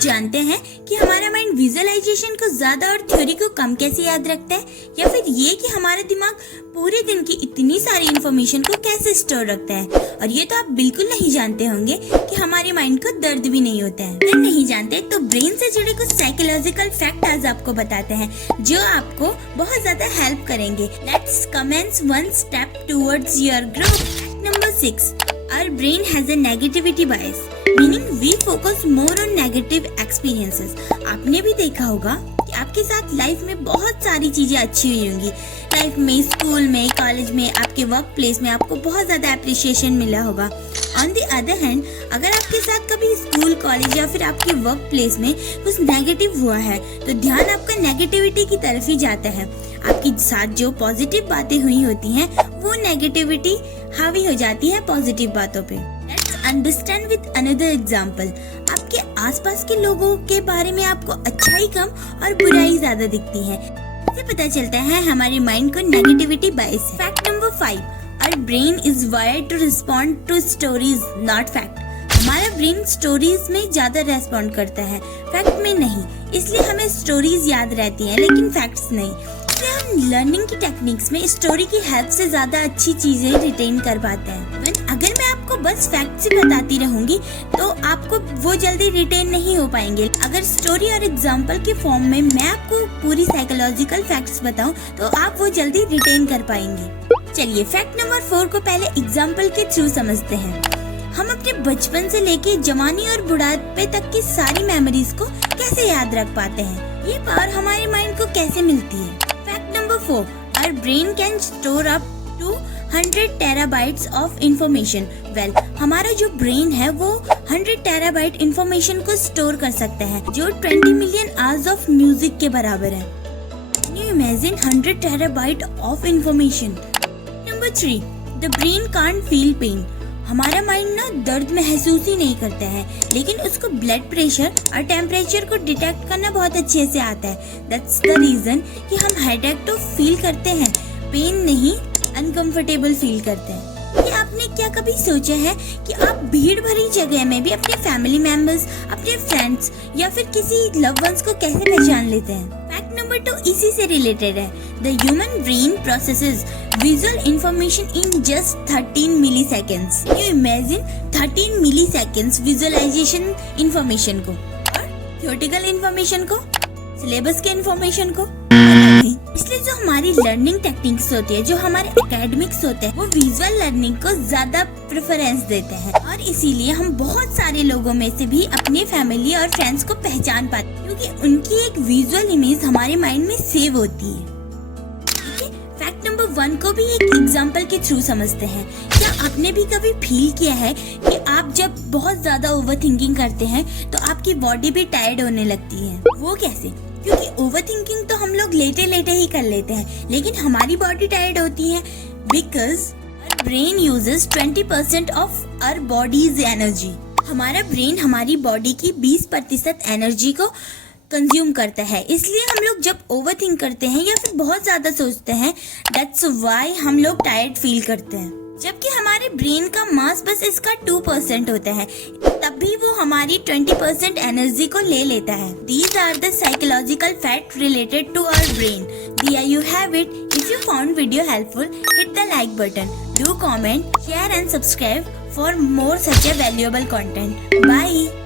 जानते हैं कि हमारा माइंड विजुअलाइजेशन को ज्यादा और थ्योरी को कम कैसे याद रखता है, या फिर ये कि हमारा दिमाग पूरे दिन की इतनी सारी इन्फॉर्मेशन को कैसे स्टोर रखता है। और ये तो आप बिल्कुल नहीं जानते होंगे कि हमारे माइंड को दर्द भी नहीं होता है। अगर नहीं जानते तो ब्रेन से जुड़े कुछ साइकोलॉजिकल फैक्ट आज आपको बताते हैं जो आपको बहुत ज्यादा हेल्प करेंगे। Let's commence one step towards your growth. Number 6, our brain has a negativity bias, meaning we focus more on negative experiences. आपने भी देखा होगा कि आपके साथ लाइफ में बहुत सारी चीजें अच्छी हुई होंगी। लाइफ में, स्कूल में, कॉलेज में, आपके वर्क प्लेस में आपको बहुत ज्यादा अप्रिशिएशन मिला होगा। ऑन द अदर हैंड, अगर आपके साथ कभी स्कूल, कॉलेज या फिर आपके वर्क प्लेस में कुछ नेगेटिव हुआ है तो ध्यान आपका नेगेटिविटी की तरफ ही जाता है। आपके साथ जो पॉजिटिव बातें हुई होती हैं वो नेगेटिविटी हावी हो जाती है पॉजिटिव बातों पे। Let's understand with another example. आपके आसपास के लोगों के बारे में आपको अच्छाई कम और बुराई ज्यादा दिखती है। इससे पता चलता है हमारे माइंड को नेगेटिविटी बायस है। Fact number 5, our brain is wired to respond to stories, not fact. हमारा ब्रेन स्टोरीज में ज्यादा रेस्पॉन्ड करता है, फैक्ट में नहीं। इसलिए हमें स्टोरीज याद रहती हैं लेकिन फैक्ट्स नहीं। हम लर्निंग की टेक्निक्स में स्टोरी की हेल्प से ज्यादा अच्छी चीजें रिटेन कर पाते हैं। अगर मैं आपको बस फैक्ट्स ही बताती रहूंगी तो आपको वो जल्दी रिटेन नहीं हो पाएंगे। अगर स्टोरी और एग्जांपल के फॉर्म में मैं आपको पूरी साइकोलॉजिकल फैक्ट्स बताऊं तो आप वो जल्दी रिटेन कर पाएंगे। चलिए फैक्ट नंबर 4 को पहले एग्जांपल के थ्रू समझते हैं। हम अपने बचपन से लेके जवानी और बुढ़ापे तक की सारी मेमोरीज को कैसे याद रख पाते हैं, ये पावर हमारे माइंड को कैसे मिलती है। Fact number 4, our brain can store up to 100 terabytes of information. Well, हमारा जो ब्रेन है वो 100 टेराबाइट इंफॉर्मेशन को स्टोर कर सकता है जो 20 मिलियन आवर्स ऑफ म्यूजिक के बराबर है। Can you imagine 100 terabyte of information? Number 3, the brain can't feel pain. हमारा माइंड ना दर्द महसूस ही नहीं करता है, लेकिन उसको ब्लड प्रेशर और टेम्परेचर को डिटेक्ट करना बहुत अच्छे से आता है। दैट्स द रीजन कि हम हेडेक तो फील करते हैं, पेन नहीं, अनकंफर्टेबल फील करते हैं। कि आपने क्या कभी सोचा है कि आप भीड़ भरी जगह में भी अपने फैमिली मेंबर्स, अपने फ्रेंड्स या फिर किसी लव वंस को कैसे पहचान लेते हैं। फैक्ट नंबर 2 इसी से रिलेटेड है। The human brain processes visual information in just 13 milliseconds. You imagine 13 milliseconds visualisation information को और थ्योरेटिकल इंफॉर्मेशन को, सिलेबस के इंफॉर्मेशन को। इसलिए जो हमारी लर्निंग टेक्निक्स होती है, जो हमारे एकेडमिक्स होते हैं, वो विजुअल लर्निंग को ज्यादा प्रेफरेंस देते हैं। और इसीलिए हम बहुत सारे लोगों में से भी अपने फैमिली और फ्रेंड्स को पहचान पाते हैं क्योंकि उनकी एक विजुअल इमेज हमारे माइंड में सेव होती है। फैक्ट नंबर 1 को भी एक एग्जांपल के थ्रू समझते हैं। क्या आपने भी कभी फील किया है कि आप जब बहुत ज्यादा ओवरथिंकिंग करते हैं तो आपकी बॉडी भी टायर्ड होने लगती है? वो कैसे? क्योंकि ओवरथिंकिंग तो हम लोग लेटे लेटे ही कर लेते हैं, लेकिन हमारी बॉडी टायर्ड होती है because our brain uses 20% of our body's energy. हमारा ब्रेन हमारी बॉडी की 20% एनर्जी को कंज्यूम करता है। इसलिए हम लोग जब ओवरथिंक करते हैं या फिर बहुत ज्यादा सोचते हैं, दैट्स व्हाई हम लोग टायर्ड फील करते हैं। जबकि हमारे ब्रेन का मास बस इसका 2% होता है, तब भी वो हमारी 20% एनर्जी को ले लेता है। These are the psychological facts related to our brain. There you have it. If you found video helpful, hit the like button. Do comment, share and subscribe for more such a valuable content. Bye.